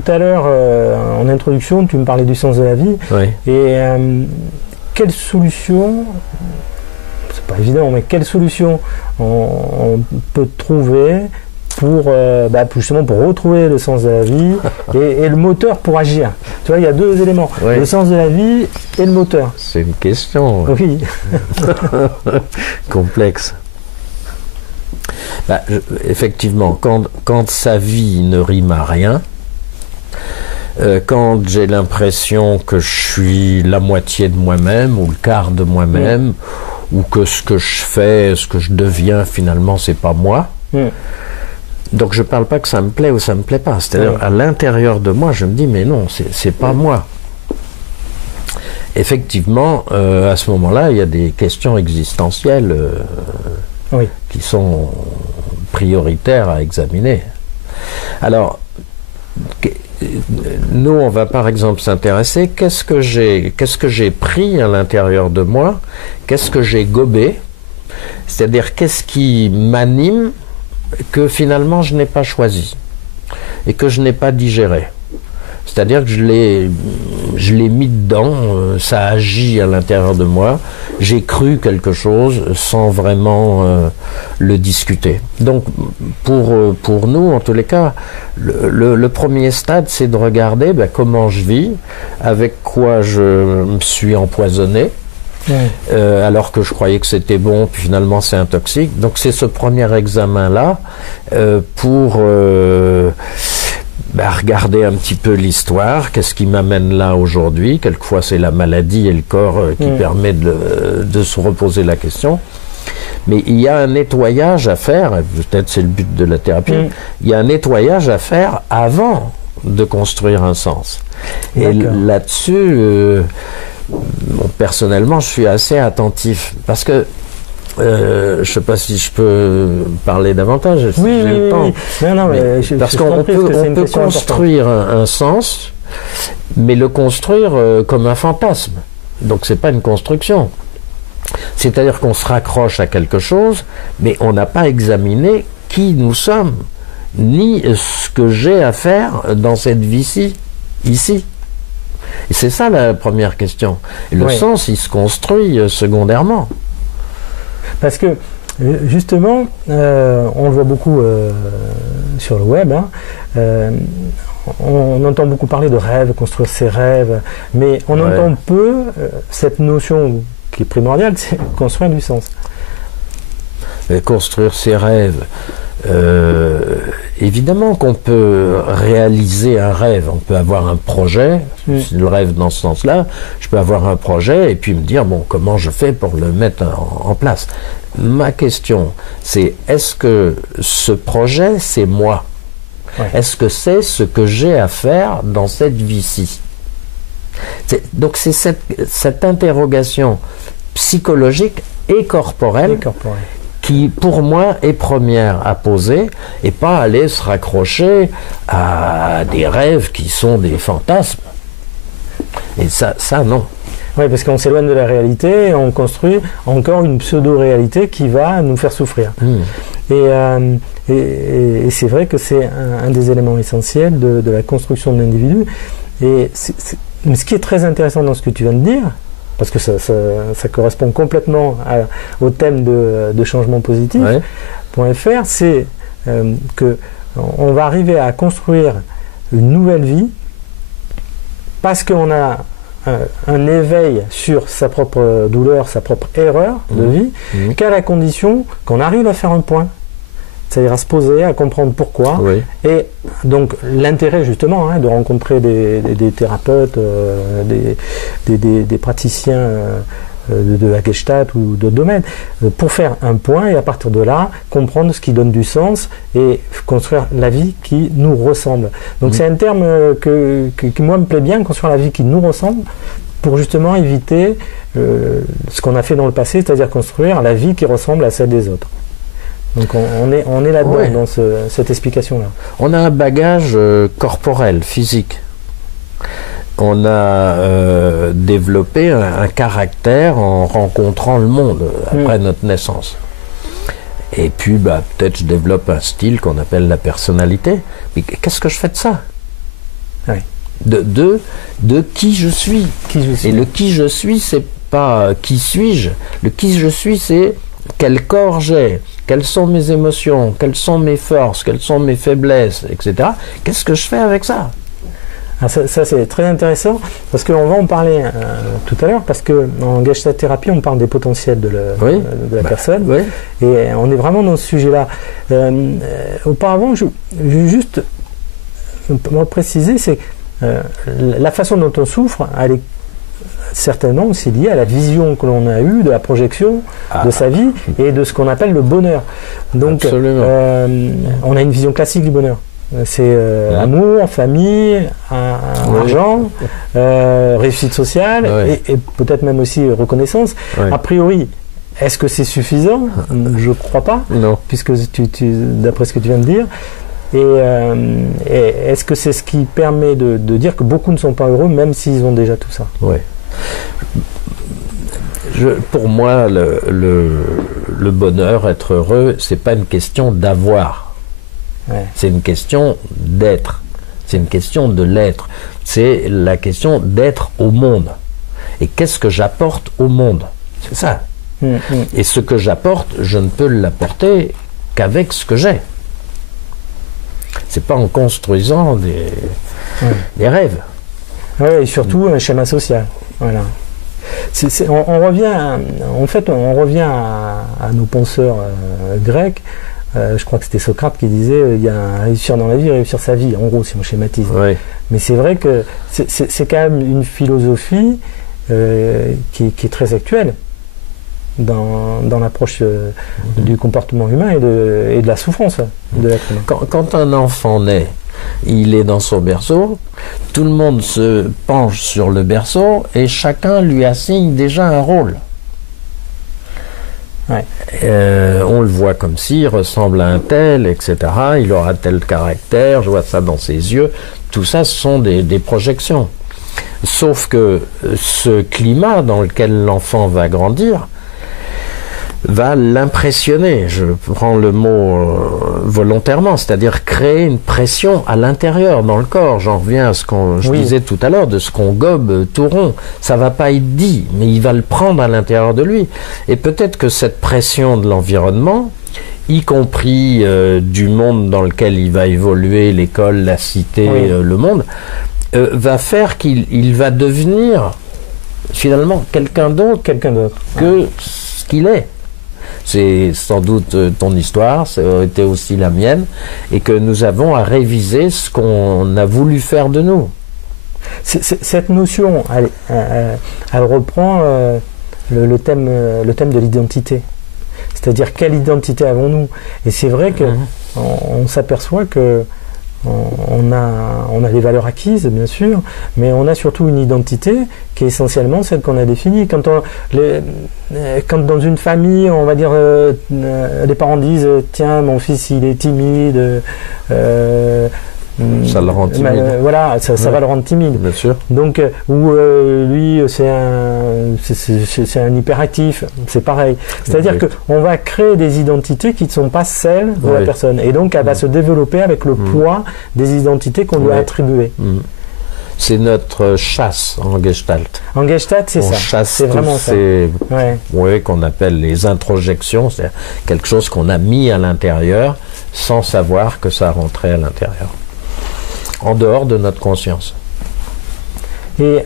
tout à l'heure, en introduction, tu me parlais du sens de la vie. Oui. Et quelle solution, c'est pas évident, mais quelle solution on peut trouver pour justement pour retrouver le sens de la vie et le moteur pour agir. Tu vois, il y a deux éléments, Oui. le sens de la vie et le moteur. C'est une question Oui. complexe. Effectivement, quand sa vie ne rime à rien, quand j'ai l'impression que je suis la moitié de moi-même ou le quart de moi-même, ou que ce que je fais, ce que je deviens, finalement, c'est pas moi. Donc je parle pas que ça me plaît ou ça me plaît pas. C'est-à-dire à l'intérieur de moi, je me dis mais non, c'est pas moi. Effectivement, à ce moment-là, il y a des questions existentielles qui sont prioritaires à examiner. Alors, nous, on va par exemple s'intéresser qu'est-ce que j'ai pris à l'intérieur de moi, qu'est-ce que j'ai gobé, c'est-à-dire qu'est-ce qui m'anime que finalement je n'ai pas choisi et que je n'ai pas digéré. C'est-à-dire que je l'ai mis dedans, ça agit à l'intérieur de moi, j'ai cru quelque chose sans vraiment le discuter. Donc pour nous, en tous les cas, le premier stade, c'est de regarder comment je vis, avec quoi je me suis empoisonné, alors que je croyais que c'était bon, puis finalement c'est un toxique. Donc c'est ce premier examen-là pour regarder un petit peu l'histoire, qu'est-ce qui m'amène là aujourd'hui. Quelquefois c'est la maladie et le corps qui permet de se reposer la question. Mais il y a un nettoyage à faire, peut-être c'est le but de la thérapie, il y a un nettoyage à faire avant de construire un sens. Et là-dessus, personnellement, je suis assez attentif, parce que je ne sais pas si je peux parler davantage. Oui. Non, parce qu'on peut construire un sens, mais le construire comme un fantasme. Donc c'est pas une construction. C'est-à-dire qu'on se raccroche à quelque chose, mais on n'a pas examiné qui nous sommes, ni ce que j'ai à faire dans cette vie-ci, ici. Et c'est ça la première question. Et le sens, il se construit secondairement. Parce que, justement, on le voit beaucoup sur le web, on entend beaucoup parler de rêves, construire ses rêves, mais on entend peu cette notion qui est primordiale, c'est construire du sens. Et construire ses rêves, évidemment qu'on peut réaliser un rêve, on peut avoir un projet, c'est le rêve dans ce sens-là, je peux avoir un projet et puis me dire, bon, comment je fais pour le mettre en place. Ma question, c'est est-ce que ce projet, c'est moi? Est-ce que c'est ce que j'ai à faire dans cette vie-ci? Donc c'est cette interrogation psychologique et corporelle qui, pour moi, est première à poser, et pas aller se raccrocher à des rêves qui sont des fantasmes. Et ça non. Oui, parce qu'on s'éloigne de la réalité et on construit encore une pseudo-réalité qui va nous faire souffrir. Et c'est vrai que c'est un des éléments essentiels de la construction de l'individu. Et mais ce qui est très intéressant dans ce que tu viens de dire, parce que ça correspond complètement au thème de changement positif, .fr, c'est qu'on va arriver à construire une nouvelle vie parce qu'on a un éveil sur sa propre douleur, sa propre erreur de vie, qu'à la condition qu'on arrive à faire un point. C'est-à-dire à se poser, à comprendre pourquoi. Et donc l'intérêt justement de rencontrer des thérapeutes, des praticiens de la Gestalt ou d'autres domaines, pour faire un point et à partir de là, comprendre ce qui donne du sens et construire la vie qui nous ressemble. Donc c'est un terme qui moi me plaît bien, construire la vie qui nous ressemble, pour justement éviter ce qu'on a fait dans le passé, c'est-à-dire construire la vie qui ressemble à celle des autres. Donc on est là-dedans, dans cette explication-là. On a un bagage corporel, physique. On a développé un caractère en rencontrant le monde après notre naissance. Et puis peut-être je développe un style qu'on appelle la personnalité. Mais qu'est-ce que je fais de ça? Ouais. De qui je suis. Qui je suis. Et le qui je suis, c'est pas qui suis-je. Le qui je suis, c'est quel corps j'ai, quelles sont mes émotions, quelles sont mes forces, quelles sont mes faiblesses, etc. Qu'est-ce que je fais avec ça? Ah, ça c'est très intéressant parce qu'on va en parler tout à l'heure, parce qu'en Gestalt thérapie on parle des potentiels de la personne, oui. Et on est vraiment dans ce sujet-là. Auparavant, je vais juste préciser, c'est la façon dont on souffre, elle est certainement aussi liée à la vision que l'on a eue de la projection de sa vie et de ce qu'on appelle le bonheur. Donc on a une vision classique du bonheur. C'est amour, famille, argent, réussite sociale et peut-être même aussi reconnaissance. A priori, est-ce que c'est suffisant? Je ne crois pas, puisque d'après ce que tu viens de dire. Et est-ce que c'est ce qui permet de dire que beaucoup ne sont pas heureux, même s'ils ont déjà tout ça? Oui. Pour moi, le bonheur, être heureux, c'est pas une question d'avoir. C'est une question d'être. C'est une question de l'être. C'est la question d'être au monde. Et qu'est-ce que j'apporte au monde? C'est ça. Et ce que j'apporte, je ne peux l'apporter qu'avec ce que j'ai. C'est pas en construisant des rêves. Oui, et surtout un schéma social. Voilà. On revient à nos penseurs grecs. Je crois que c'était Socrate qui disait il y a réussir dans la vie, réussir sa vie, en gros, si on schématise. Mais c'est vrai que c'est quand même une philosophie qui est très actuelle dans l'approche du comportement humain et de la souffrance de l'être humain. Quand un enfant naît, il est dans son berceau, tout le monde se penche sur le berceau et chacun lui assigne déjà un rôle. On le voit comme s'il ressemble à un tel, etc. Il aura tel caractère, je vois ça dans ses yeux. Tout ça, ce sont des projections. Sauf que ce climat dans lequel l'enfant va grandir va l'impressionner. Je prends le mot volontairement, c'est-à-dire créer une pression à l'intérieur, dans le corps. J'en reviens à ce que je disais tout à l'heure, de ce qu'on gobe tout rond. Ça va pas être dit, mais il va le prendre à l'intérieur de lui. Et peut-être que cette pression de l'environnement, y compris du monde dans lequel il va évoluer, l'école, la cité, le monde, va faire qu'il va devenir finalement quelqu'un d'autre que ce qu'il est. C'est sans doute ton histoire, ça a été aussi la mienne, et que nous avons à réviser ce qu'on a voulu faire de nous. Cette notion, elle reprend le thème de l'identité. C'est-à-dire, quelle identité avons-nous? Et c'est vrai qu'on s'aperçoit que on a des valeurs acquises, bien sûr, mais on a surtout une identité qui est essentiellement celle qu'on a définie. Quand dans une famille, on va dire, les parents disent « Tiens, mon fils, il est timide », ça le rend timide. Voilà, ça va le rendre timide. Bien sûr. Donc, lui, c'est un hyperactif, c'est pareil. C'est-à-dire qu'on va créer des identités qui ne sont pas celles de la personne. Et donc, elle va se développer avec le poids des identités qu'on lui a attribuées. C'est notre chasse en Gestalt. En Gestalt, c'est ça. Chasse c'est vraiment ça. Qu'on appelle les introjections, c'est quelque chose qu'on a mis à l'intérieur sans savoir que ça rentrait à l'intérieur. En dehors de notre conscience. Et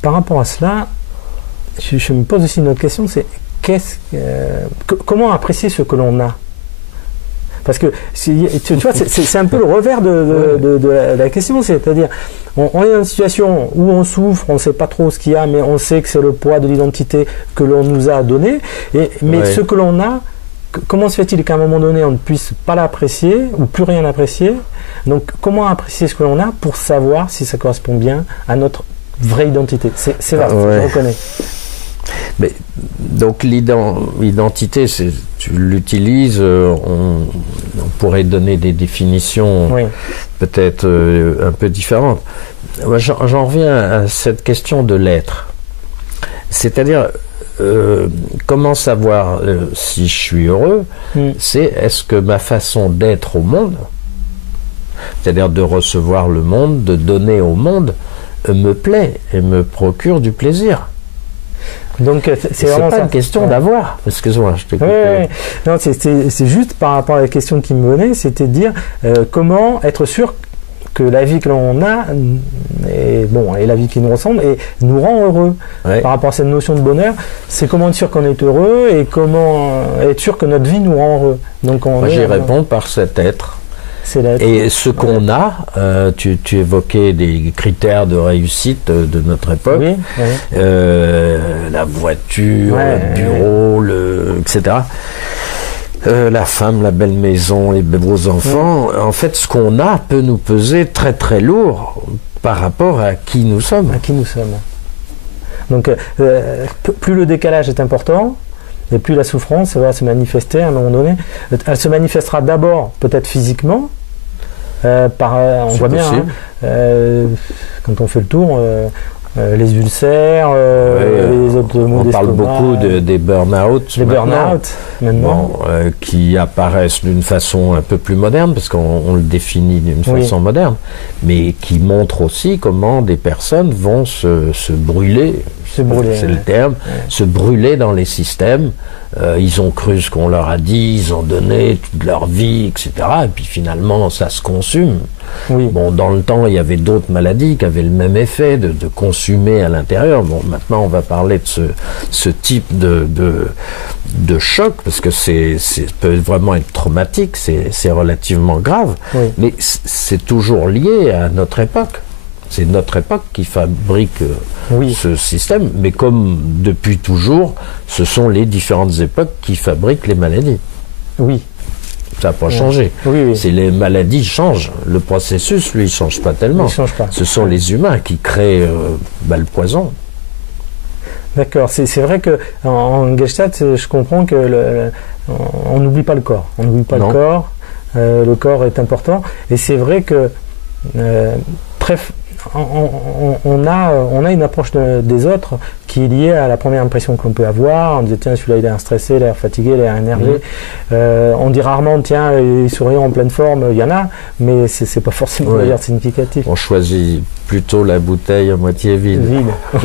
par rapport à cela, je me pose aussi une autre question, c'est comment apprécier ce que l'on a? Parce que tu vois, c'est un peu le revers de la question, c'est-à-dire on est dans une situation où on souffre, on ne sait pas trop ce qu'il y a, mais on sait que c'est le poids de l'identité que l'on nous a donné, mais ce que l'on a, comment se fait-il qu'à un moment donné on ne puisse pas l'apprécier ou plus rien apprécier? Donc comment apprécier ce que l'on a pour savoir si ça correspond bien à notre vraie identité? C'est vaste, je reconnais. Mais, donc l'identité, tu l'utilises, on pourrait donner des définitions peut-être un peu différentes. J'en reviens à cette question de l'être. C'est-à-dire, comment savoir si je suis heureux? C'est est-ce que ma façon d'être au monde c'est-à-dire de recevoir le monde, de donner au monde, me plaît et me procure du plaisir. Donc c'est vraiment pas ça. une question d'avoir. Excuse-moi, je t'écoute. Non, c'est juste par rapport à la question qui me venait, c'était de dire comment être sûr que la vie que l'on a et la vie qui nous ressemble et nous rend heureux. Par rapport à cette notion de bonheur, c'est comment être sûr qu'on est heureux et comment être sûr que notre vie nous rend heureux. Donc moi j'y réponds par cet être. Et ce qu'on a, tu évoquais des critères de réussite de notre époque, la voiture, le bureau, etc. La femme, la belle maison, les beaux enfants. En fait, ce qu'on a peut nous peser très très lourd par rapport à qui nous sommes. À qui nous sommes. Donc, plus le décalage est important, et plus la souffrance va se manifester à un moment donné. Elle se manifestera d'abord peut-être physiquement. On voit bien, quand on fait le tour, les ulcères, les autres maux d'estomac. On parle beaucoup des burn-out. Les burn-out, maintenant. Qui apparaissent d'une façon un peu plus moderne, parce qu'on le définit d'une façon moderne, mais qui montrent aussi comment des personnes vont se brûler. C'est le terme, se brûler dans les systèmes. Ils ont cru ce qu'on leur a dit, ils ont donné toute leur vie, etc. Et puis finalement, ça se consume. Bon, dans le temps, il y avait d'autres maladies qui avaient le même effet de consumer à l'intérieur. Bon, maintenant, on va parler de ce type de choc, parce que peut vraiment être traumatique, c'est relativement grave, mais c'est toujours lié à notre époque. C'est notre époque qui fabrique ce système, mais comme depuis toujours, ce sont les différentes époques qui fabriquent les maladies. Ça n'a pas changé. C'est les maladies changent. Le processus, lui, ne change pas tellement. Ce sont les humains qui créent le poison. D'accord. C'est vrai que en Gestalt, je comprends que on n'oublie pas le corps. On n'oublie pas le corps. Le corps est important. Et c'est vrai que on a une approche des autres qui est liée à la première impression qu'on peut avoir. On dit tiens, celui-là il a l'air stressé, il a l'air fatigué, il a l'air énervé. On dit rarement tiens, il sourit en pleine forme. Il y en a, mais c'est pas forcément d'ailleurs significatif. On choisit plutôt la bouteille à moitié vide.